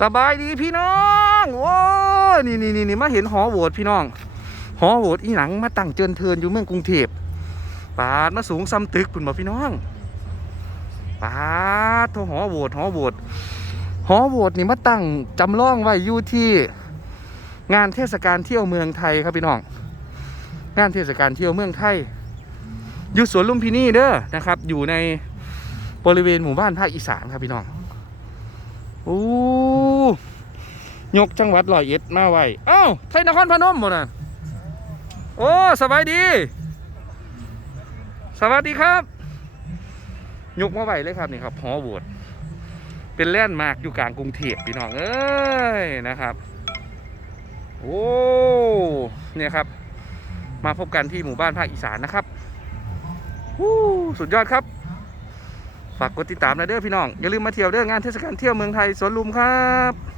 สบายดีพี่น้องโอ้ยนี่นี่นี่นมาเห็นหอโหวตพี่น้อง หอโหวตอีหนังมาตั้งเจินเทินอยู่เมืองกรุงเทพปาดมาสูงซ้ำตึกคุณบ่พี่น้องปาดโทหอโหวตหอโหวตหอโหวตนี่มาตั้งจำลองไว้อยู่ที่งานเทศกาลเที่ยวเมืองไทยครับพี่น้อง งานเทศกาลเที่ยวเมืองไทยอยู่สวนลุมพินีเด้อนะครับ อยู่ในบริเวณหมู่บ้านภาคอีสานครับพี่น้องโอ้ ยกจังหวัดร้อยเอ็ดมาไว้เอ้าไทยนครพนมหมดน่ะโอ้สบายดี สวัสดีครับ ยกมาไว้เลยครับนี่ครับหอโบวชเป็นแลนด์มาร์กอยู่กลางกรุงเทพพี่น้องเอ้ยนะครับ โอ้เนี่ยครับ มาพบกันที่หมู่บ้านภาคอีสานนะครับวู้สุดยอดครับ ฝากกดติดตามนะเด้อพี่น้อง อย่าลืมมาเที่ยวเด้องานเทศกาลเที่ยวเมืองไทยสวนลุมครับ